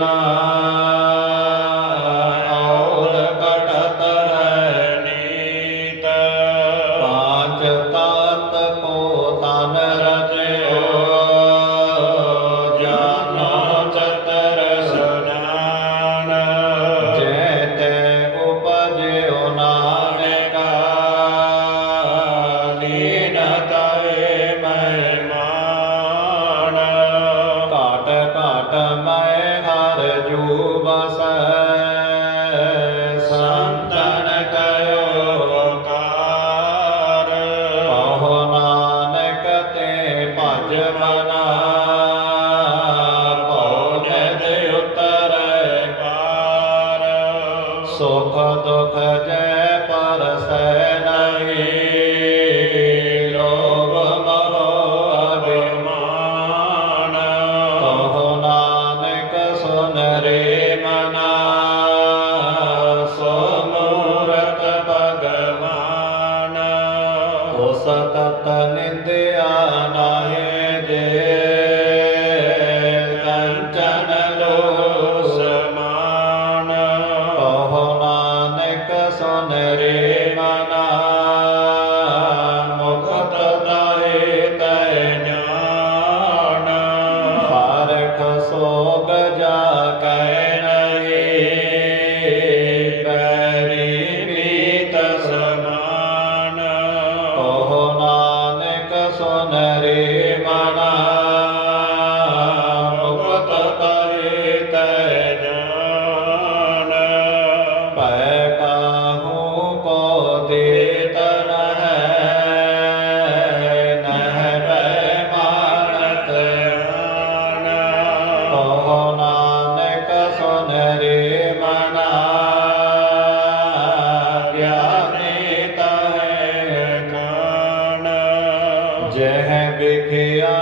ਰੇ जय है बेखिया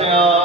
안 녕.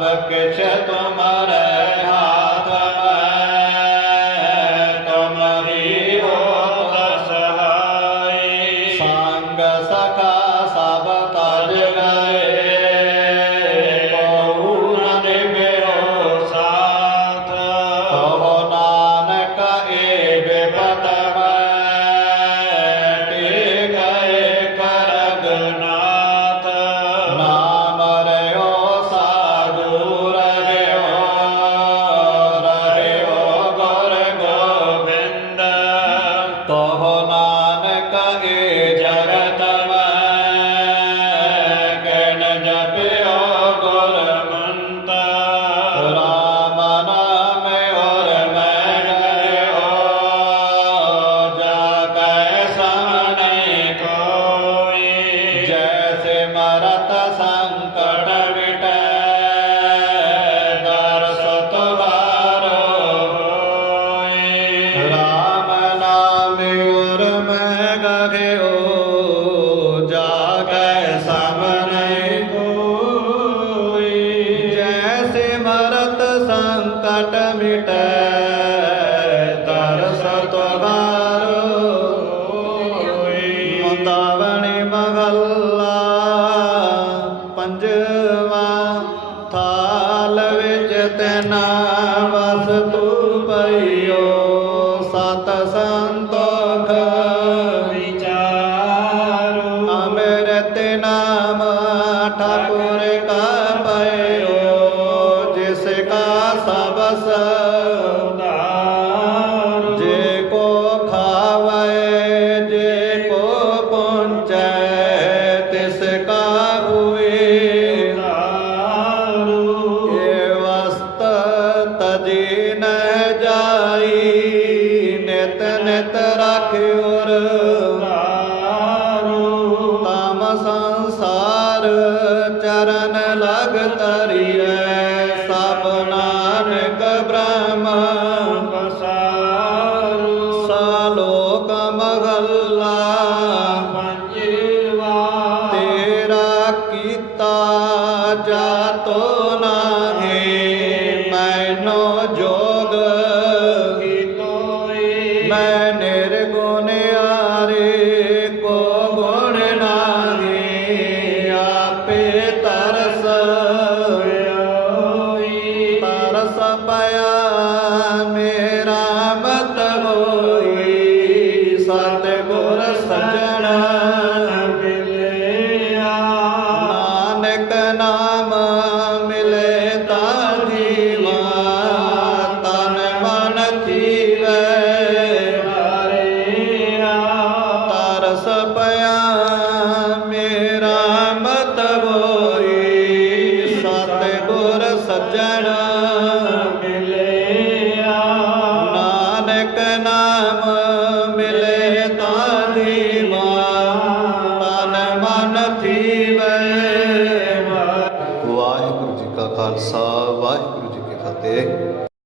बख्श तुम्हारा மகள் love.